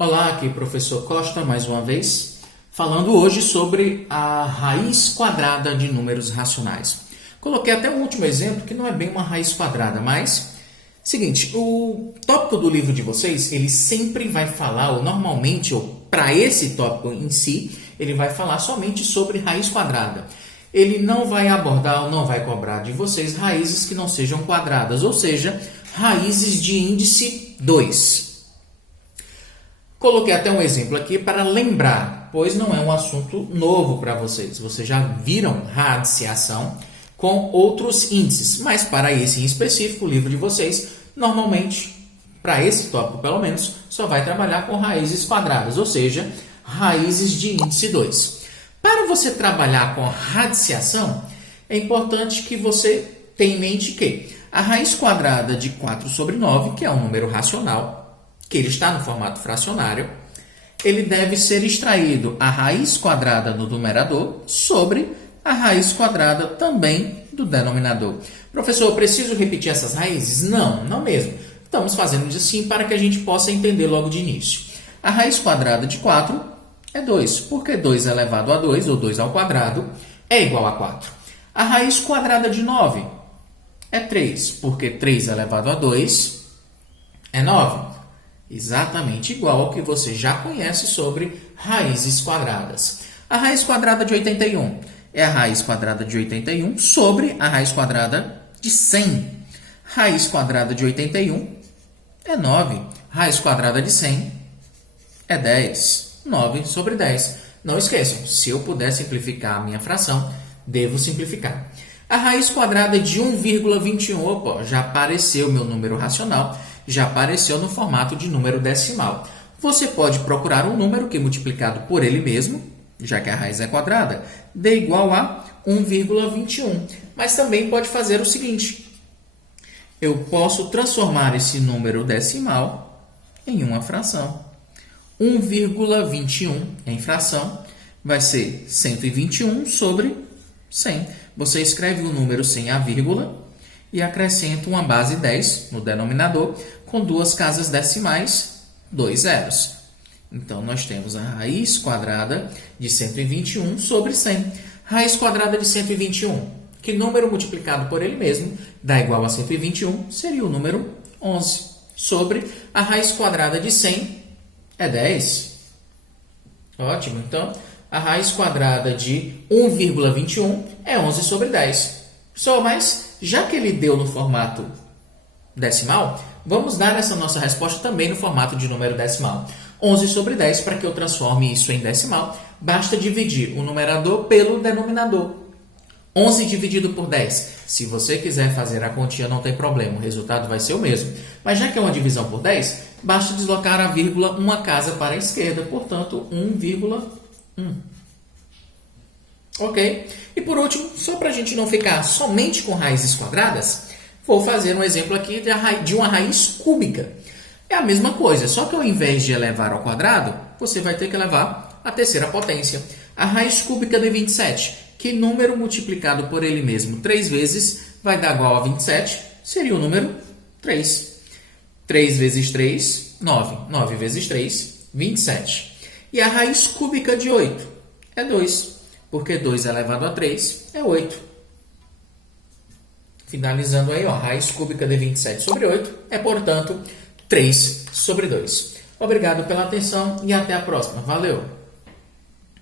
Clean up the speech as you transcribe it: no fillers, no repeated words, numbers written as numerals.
Olá, aqui professor Costa mais uma vez, falando hoje sobre a raiz quadrada de números racionais. Coloquei até um último exemplo que não é bem uma raiz quadrada, mas seguinte, o tópico do livro de vocês, ele sempre vai falar, ou normalmente, ou para esse tópico em si, ele vai falar somente sobre raiz quadrada. Ele não vai abordar ou não vai cobrar de vocês raízes que não sejam quadradas, ou seja, raízes de índice 2. Coloquei até um exemplo aqui para lembrar, pois não é um assunto novo para vocês. Vocês já viram radiciação com outros índices, mas para esse em específico, o livro de vocês, normalmente, para esse tópico pelo menos, só vai trabalhar com raízes quadradas, ou seja, raízes de índice 2. Para você trabalhar com radiciação, é importante que você tenha em mente que a raiz quadrada de 4 sobre 9, que é um número racional, que ele está no formato fracionário, ele deve ser extraído a raiz quadrada no numerador sobre a raiz quadrada também do denominador. Professor, eu preciso repetir essas raízes? Não, não mesmo. Estamos fazendo assim para que a gente possa entender logo de início. A raiz quadrada de 4 é 2, porque 2 elevado a 2, ou 2 ao quadrado, é igual a 4. A raiz quadrada de 9 é 3, porque 3 elevado a 2 é 9. Exatamente igual ao que você já conhece sobre raízes quadradas. A raiz quadrada de 81 é a raiz quadrada de 81 sobre a raiz quadrada de 100. Raiz quadrada de 81 é 9. Raiz quadrada de 100 é 10. 9 sobre 10. Não esqueçam, se eu puder simplificar a minha fração, devo simplificar. A raiz quadrada de 1,21, opa, já apareceu meu número racional, já apareceu no formato de número decimal. Você pode procurar um número que multiplicado por ele mesmo, já que a raiz é quadrada, dê igual a 1,21. Mas também pode fazer o seguinte, eu posso transformar esse número decimal em uma fração. 1,21 em fração vai ser 121 sobre 100. Você escreve o número sem a vírgula e acrescenta uma base 10 no denominador com duas casas decimais, 2 zeros. Então, nós temos a raiz quadrada de 121 sobre 100. Raiz quadrada de 121, que número multiplicado por ele mesmo dá igual a 121, seria o número 11. Sobre a raiz quadrada de 100 é 10. Ótimo, então a raiz quadrada de 1,21 é 11 sobre 10. Só mais, já que ele deu no formato decimal, vamos dar essa nossa resposta também no formato de número decimal. 11 sobre 10, para que eu transforme isso em decimal, basta dividir o numerador pelo denominador. 11 dividido por 10. Se você quiser fazer a continha, não tem problema, o resultado vai ser o mesmo. Mas já que é uma divisão por 10, basta deslocar a vírgula uma casa para a esquerda, portanto, 1,1. Ok? E por último, só para a gente não ficar somente com raízes quadradas, vou fazer um exemplo aqui de uma raiz cúbica. É a mesma coisa, só que ao invés de elevar ao quadrado, você vai ter que elevar a terceira potência. A raiz cúbica de 27, que número multiplicado por ele mesmo 3 vezes vai dar igual a 27, seria o número 3. 3 vezes 3, 9. 9 vezes 3, 27. E a raiz cúbica de 8 é 2, porque 2 elevado a 3 é 8. Finalizando aí, ó, raiz cúbica de 27 sobre 8 é, portanto, 3 sobre 2. Obrigado pela atenção e até a próxima. Valeu!